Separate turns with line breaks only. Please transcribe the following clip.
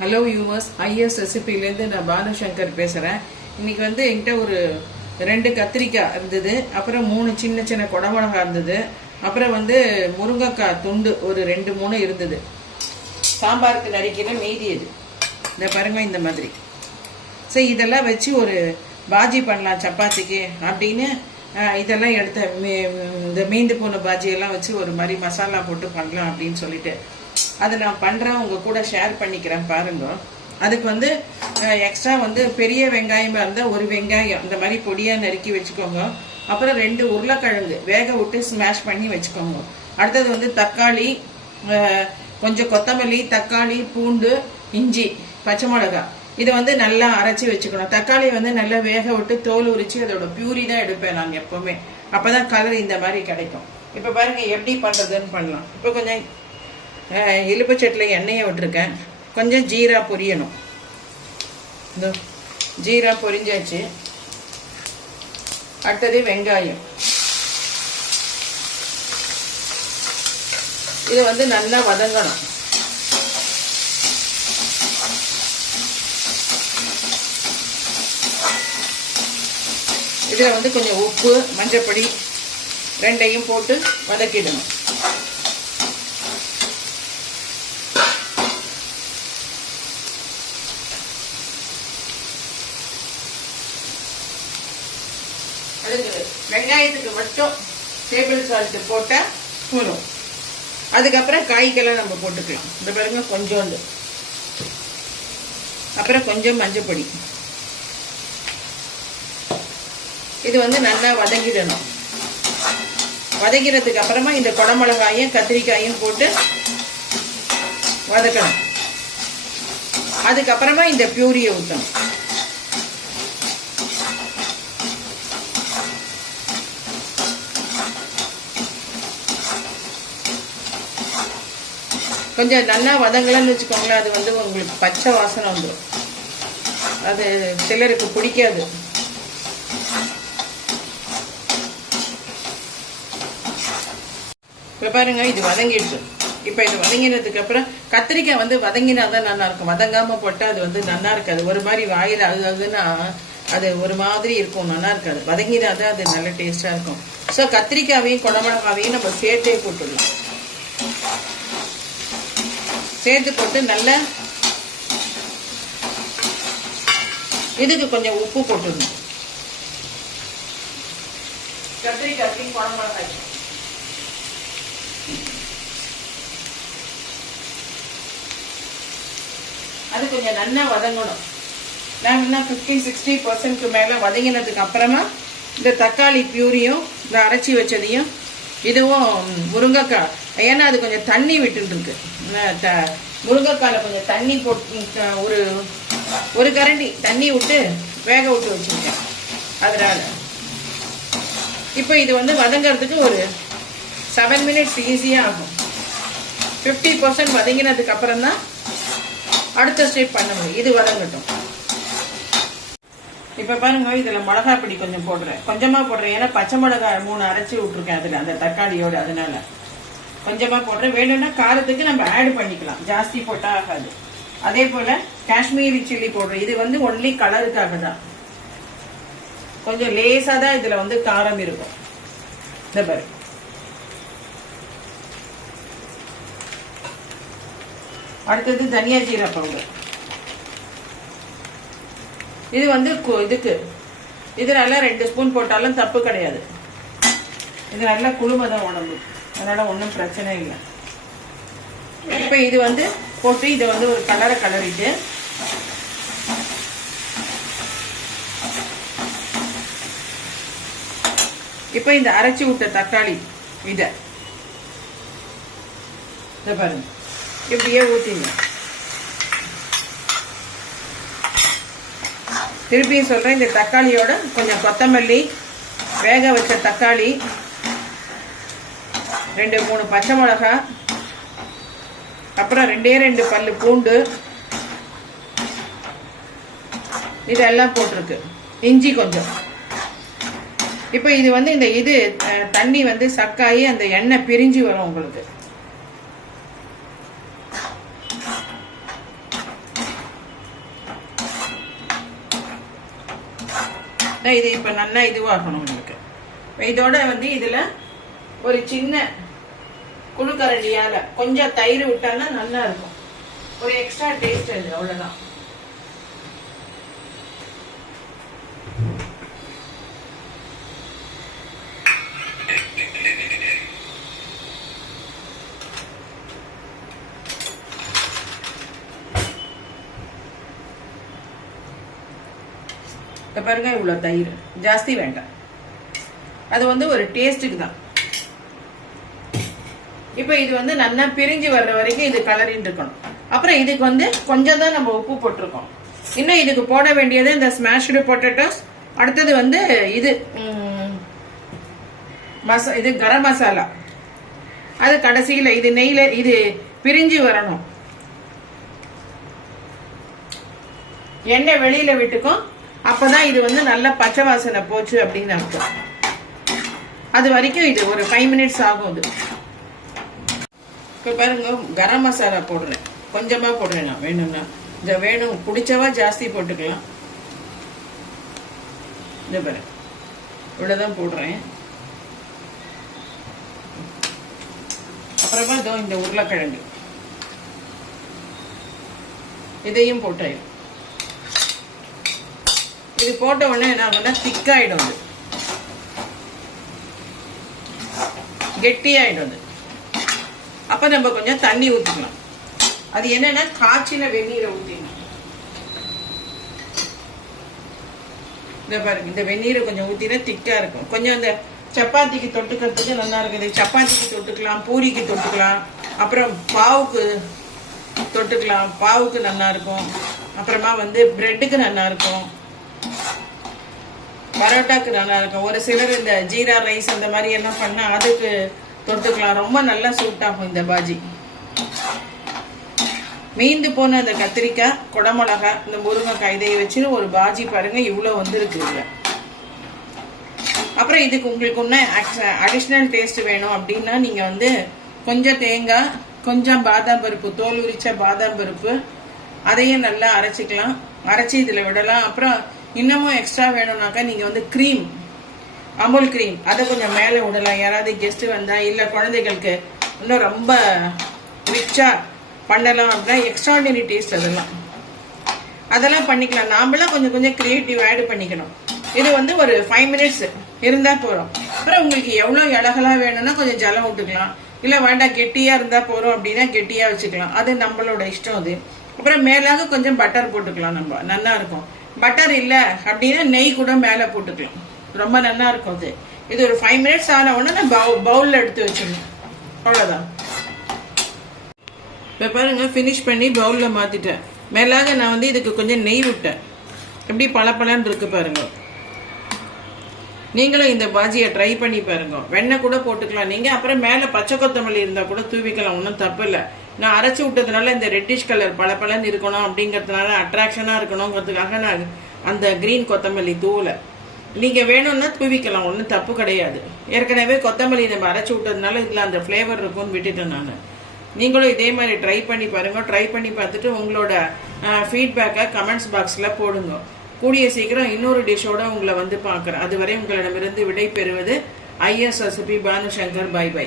Hello viewers IS ரெசிபிலேருந்து நான் பானுசங்கர் பேசுகிறேன் இன்னைக்கு வந்து என்கிட்ட ஒரு ரெண்டு கத்திரிக்காய் இருந்தது. அப்புறம் மூணு சின்ன சின்ன குடமிளகா இருந்தது. அப்புறம் வந்து முருங்கைக்காய் துண்டு ஒரு ரெண்டு மூணு இருந்தது. சாம்பாருக்கு நறுக்கிற மீதி இது. இந்த பாருங்க இந்த மாதிரி. சரி இதெல்லாம் வச்சு ஒரு பாஜி பண்ணலாம் சப்பாத்திக்கு அப்படின்னு இதெல்லாம் எடுத்த மீ- இந்த மீந்து போன பாஜியெல்லாம் வச்சு ஒரு மாதிரி மசாலா போட்டு பண்ணலாம் அப்படின்னு சொல்லிட்டு. அதை நான் பண்ணுறேன் உங்கள் கூட ஷேர் பண்ணிக்கிறேன் பாருங்க. அதுக்கு வந்து எக்ஸ்ட்ரா வந்து பெரிய வெங்காயமாக இருந்தால் ஒரு வெங்காயம் இந்த மாதிரி பொடியாக நறுக்கி வச்சுக்கோங்க. அப்புறம் ரெண்டு உருளைக்கிழங்கு வேக விட்டு ஸ்மாஷ் பண்ணி வச்சுக்கோங்க. அடுத்தது வந்து தக்காளி கொஞ்சம் கொத்தமல்லி தக்காளி பூண்டு இஞ்சி பச்சை மிளகாய். இதை வந்து நல்லா அரைச்சி வச்சுக்கணும். தக்காளி வந்து நல்லா வேக விட்டு தோல் உரிச்சு அதோட பியூரி தான் எடுப்பேன் நான் எப்போவுமே. அப்போ தான் கலர் இந்த மாதிரி கிடைக்கும். இப்போ பாருங்க எப்படி பண்ணுறதுன்னு பண்ணலாம். இப்போ கொஞ்சம் எலும்புச்சட்டில் எண்ணெயை விட்டுருக்கேன். கொஞ்சம் ஜீரா பொரியணும். இதோ ஜீரா பொரிஞ்சாச்சு. அடுத்தது வெங்காயம். இதை வந்து நல்லா வதங்கணும். இதில் வந்து கொஞ்சம் உப்பு மஞ்சப்பொடி ரெண்டையும் போட்டு வதக்கிடணும் அதுக்கு வெங்காயத்துக்கு மட்டும் டேபிள் சால்ட்டு போட்டால் போதும் அதுக்கப்புறம் காய்க்கெல்லாம் நம்ம போட்டுக்கலாம். இந்த பாருங்க கொஞ்சோண்டு. அப்புறம் கொஞ்சம் மஞ்சப்பொடி இது வந்து நல்லா வதங்கிடணும். வதக்கிறதுக்கு அப்புறமா இந்த குடமிளகாயும் கத்திரிக்காயும் போட்டு வதக்கணும். அதுக்கப்புறமா இந்த பியூரியை ஊற்றணும் கொஞ்சம் நல்லா வதங்கலன்னு வச்சுக்கோங்களேன் அது வந்து உங்களுக்கு பச்சை வாசனை வந்துடும் அது சிலருக்கு பிடிக்காது. இப்போ பாருங்க இது வதங்கிடுச்சு. இப்போ இது வதங்கினதுக்கு அப்புறம் கத்திரிக்காய் வந்து வதங்கினா தான் நல்லா இருக்கும். வதங்காம போட்டால் அது வந்து நல்லா இருக்காது. ஒரு மாதிரி வாயில் அது அது ஒரு மாதிரி இருக்கும் நல்லா இருக்காது. வதங்கினா தான் அது நல்ல டேஸ்டாக இருக்கும். ஸோ கத்திரிக்காவையும் குடமிளகாவையும் நம்ம சேர்த்தே போட்டுடலாம் சேர்த்து போட்டு நல்லா இதுக்கு கொஞ்சம் உப்பு போட்டுடணும். கத்திரிக்காய்க்கு குடமிளகாய் அது கொஞ்சம் நல்லா வதங்கணும். நான் என்ன ஃபிஃப்டி சிக்ஸ்டி பர்சன்ட்க்கு மேலே வதங்கினதுக்கு அப்புறமா இந்த தக்காளி பியூரியும் இந்த அரைச்சி வச்சதையும் இதுவும் முருங்கைக்காய். ஏன்னா அது கொஞ்சம் தண்ணி விட்டுருக்கு முருங்கைக்காயில் கொஞ்சம் தண்ணி போட்டு ஒரு ஒரு கரண்டி தண்ணி விட்டு வேக விட்டு வச்சுருக்கேன். அதனால். இப்போ இது வந்து வதங்கிறதுக்கு ஒரு செவன் மினிட்ஸ் ஈஸியாக ஆகும். ஃபிஃப்டி பர்சன்ட் வதங்கினதுக்கு அப்புறம் தான் அடுத்த ஸ்டெப் பண்ண முடியும். இது வதங்கட்டும். இப்போ பாருங்க இதில் மிளகா பொடி கொஞ்சம் போடுறேன். கொஞ்சமாக போடுறேன். ஏன்னா பச்சை மிளகா மூணு அரைச்சி விட்ருக்கேன் அதில் அந்த தக்காளியோட அதனால. கொஞ்சமாக போடுறேன். வேணும்னா காரத்துக்கு நம்ம ஆட் பண்ணிக்கலாம். ஜாஸ்தி போட்டால் ஆகாது. அதே போல் காஷ்மீரி சில்லி போடுறேன். இது வந்து ஒன்லி கலருக்காக தான். கொஞ்சம் லேசாக தான் இதில் வந்து காரம் இருக்கும். இந்த பாரு. அடுத்தது தனியா ஜீரா பவுடர். இது வந்து இதுக்கு. இது நல்லா ரெண்டு ஸ்பூன் போட்டாலும் தப்பு கிடையாது. இது நல்லா குழுமதான் உடம்பு. அதனால ஒன்றும் பிரச்சனை இல்லை. இப்போ இது வந்து போட்டு இதை வந்து ஒரு கலரை கலரிட்டு இப்போ இந்த அரைச்சி விட்ட தக்காளி இதை. இதை பாருங்க. இப்படியே ஊற்றிங்க திருப்பியும் சொல்கிறேன் இந்த தக்காளியோட கொஞ்சம் கொத்தமல்லி வேக வச்ச தக்காளி ரெண்டு மூணு பச்சை மிளகாய் அப்புறம் ரெண்டே ரெண்டு பல் பூண்டு இதெல்லாம் போட்டிருக்கு. இஞ்சி கொஞ்சம். இப்போ இது வந்து இந்த இது தண்ணி வந்து சக்காயி அந்த எண்ணெய் பிரிஞ்சு வரும் உங்களுக்கு. தான் இது இப்போ நல்லா இதுவாகணும் உங்களுக்கு இதோட வந்து இதில் ஒரு சின்ன குழுக்கரண்டியால் கொஞ்சம் தயிர் விட்டான்னா நல்லா இருக்கும். ஒரு எக்ஸ்ட்ரா டேஸ்ட் அது அவ்வளோதான் பாருங்க இவ்வளோ தயிர். ஜாஸ்தி வேண்டாம். அது வந்து ஒரு டேஸ்ட்டுக்கு தான். இப்போ இது வந்து நல்லா பிரிஞ்சு வர்ற வரைக்கும் இது கலரின்னு இருக்கணும். அப்புறம் இதுக்கு வந்து கொஞ்சம் தான் நம்ம உப்பு போட்டிருக்கோம். இன்னும் இதுக்கு போட வேண்டியது இந்த ஸ்மாஷ்டு பொட்டேட்டோஸ் அடுத்தது வந்து இது மசா இது கரம் மசாலா. அது கடைசியில் இது நெய்யில் இது பிரிஞ்சு வரணும். எண்ணெய் வெளியில விட்டுக்கும். அப்பதான் இது வந்து நல்ல பச்சை வாசனை போச்சு அப்படின்னு அர்த்தம். அது வரைக்கும் இது ஒரு ஃபைவ் மினிட்ஸ் ஆகும் இது இப்போ பாருங்க கரம் மசாலா போடுறேன். கொஞ்சமாக போடுறேன் நான். வேணும்னா. இந்த வேணும். பிடிச்சவா ஜாஸ்தி போட்டுக்கலாம். இந்த பாரு. இவ்வளோதான் போடுறேன். அப்புறமா இதோ இந்த உருளைக்கிழங்கு. இதையும் போட்டேன். இது போட்ட உடனே என்ன ஆகும்னா திக்காயிடும் அது. கெட்டியாயிடும் அது. அப்ப நம்ம கொஞ்சம் தண்ணி ஊத்திக்கலாம். அது என்னன்னா காய்ச்சின வெந்நீரை ஊத்திக்கணும் இந்த பாருங்க இந்த வெந்நீரை கொஞ்சம் ஊத்தினா திக்கா இருக்கும். கொஞ்சம் அந்த சப்பாத்திக்கு தொட்டுக்கிறதுக்கு நல்லா இருக்குது சப்பாத்திக்கு தொட்டுக்கலாம் பூரிக்கு தொட்டுக்கலாம். அப்புறம் பாவுக்கு தொட்டுக்கலாம். பாவுக்கு நல்லா இருக்கும். அப்புறமா வந்து பிரெட்டுக்கு நல்லா இருக்கும். பரோட்டாக்கு நல்லா இருக்கும். ஒரு சிலர் இந்த ஜீரா ரைஸ் அந்த மாதிரி எல்லாம் பண்ணா அதுக்கு தொட்டுக்கலாம். ரொம்ப நல்லா சூட் ஆகும் இந்த பாஜி. மீந்து போன அந்த கத்திரிக்காய் குடமிளகா இந்த முருங்கைக்காய் இதையை வச்சுன்னு ஒரு பாஜி பாருங்க இவ்வளோ வந்துருக்கு இதுல. அப்புறம் இதுக்கு உங்களுக்கு ஒன்று அடிஷ்னல் டேஸ்ட் வேணும் அப்படின்னா நீங்கள் வந்து கொஞ்சம் தேங்காய் கொஞ்சம் பாதாம் பருப்பு தோல் உரிச்ச பாதாம் பருப்பு அதையும் நல்லா அரைச்சிக்கலாம். அரைச்சி இதில் விடலாம். அப்புறம் இன்னமும் எக்ஸ்ட்ரா வேணும்னாக்கா நீங்கள் வந்து க்ரீம் அமுல் க்ரீம் அதை கொஞ்சம் மேலே விடலாம். யாராவது கெஸ்ட்டு வந்தால் இல்லை குழந்தைகளுக்கு இன்னும் ரொம்ப ரிச்சாக பண்ணலாம் அப்படின்னா எக்ஸ்ட்ராடினரி டேஸ்ட் அதெல்லாம். அதெல்லாம் பண்ணிக்கலாம். நாமளாம் கொஞ்சம் கொஞ்சம் கிரியேட்டிவ் ஆட் பண்ணிக்கணும். இது வந்து ஒரு ஃபைவ் மினிட்ஸ் இருந்தால் போகிறோம் அப்புறம் உங்களுக்கு எவ்வளோ இலகலாக வேணும்னா கொஞ்சம் ஜலம் விட்டுக்கலாம். இல்லை வேண்டாம் கெட்டியாக இருந்தால் போகிறோம் அப்படின்னா கெட்டியாக வச்சுக்கலாம். அது நம்மளோட இஷ்டம் அது. அப்புறம் மேலாக கொஞ்சம் பட்டர் போட்டுக்கலாம் நம்ம. நல்லா இருக்கும். பட்டர் இல்லை அப்படின்னா நெய் கூட மேலே போட்டுக்கலாம். ரொம்ப நல்லா இருக்கும் அது. இது ஒரு ஃபைவ் மினிட்ஸ் ஆன உடனே நான் பவு பவுலில் எடுத்து வச்சிடணும். அவ்வளோதான் இப்போ பாருங்க ஃபினிஷ் பண்ணி பவுலில் மாற்றிட்டேன் மேலாக நான் வந்து இதுக்கு கொஞ்சம் நெய் விட்டேன். எப்படி பளபளன்னு இருக்கு பாருங்க. நீங்களும் இந்த பாஜியை ட்ரை பண்ணி பாருங்க. வெண்ணெய் கூட போட்டுக்கலாம். நீங்கள் அப்புறம் மேலே பச்சை கொத்தமல்லி இருந்தால் கூட தூவிக்கலாம். ஒன்றும் தப்பு இல்லை. நான் அரைச்சி விட்டதுனால இந்த ரெட்டிஷ் கலர் பளபளன்னு இருக்கணும் அப்படிங்கிறதுனால அட்ராக்ஷனாக இருக்கணுங்கிறதுக்காக நான் அந்த க்ரீன் கொத்தமல்லி தூளை. நீங்கள் வேணும்னா தூவிக்கலாம் ஒன்றும் தப்பு கிடையாது. ஏற்கனவே கொத்தமல்லி நம்ம அரைச்சி விட்டதுனால இதில் அந்த ஃப்ளேவர் இருக்கும்னு விட்டுட்டேன் நான். நீங்களும் இதே மாதிரி ட்ரை பண்ணி பாருங்கள் ட்ரை பண்ணி பார்த்துட்டு உங்களோட ஃபீட்பேக்கை கமெண்ட்ஸ் பாக்ஸில் போடுங்க. கூடிய சீக்கிரம் இன்னொரு டிஷ்ஷோடு உங்களை வந்து பார்க்குறேன். அதுவரை உங்களிடமிருந்து விடை பெறுவது IS recipe Bhanushankar. Bye bye.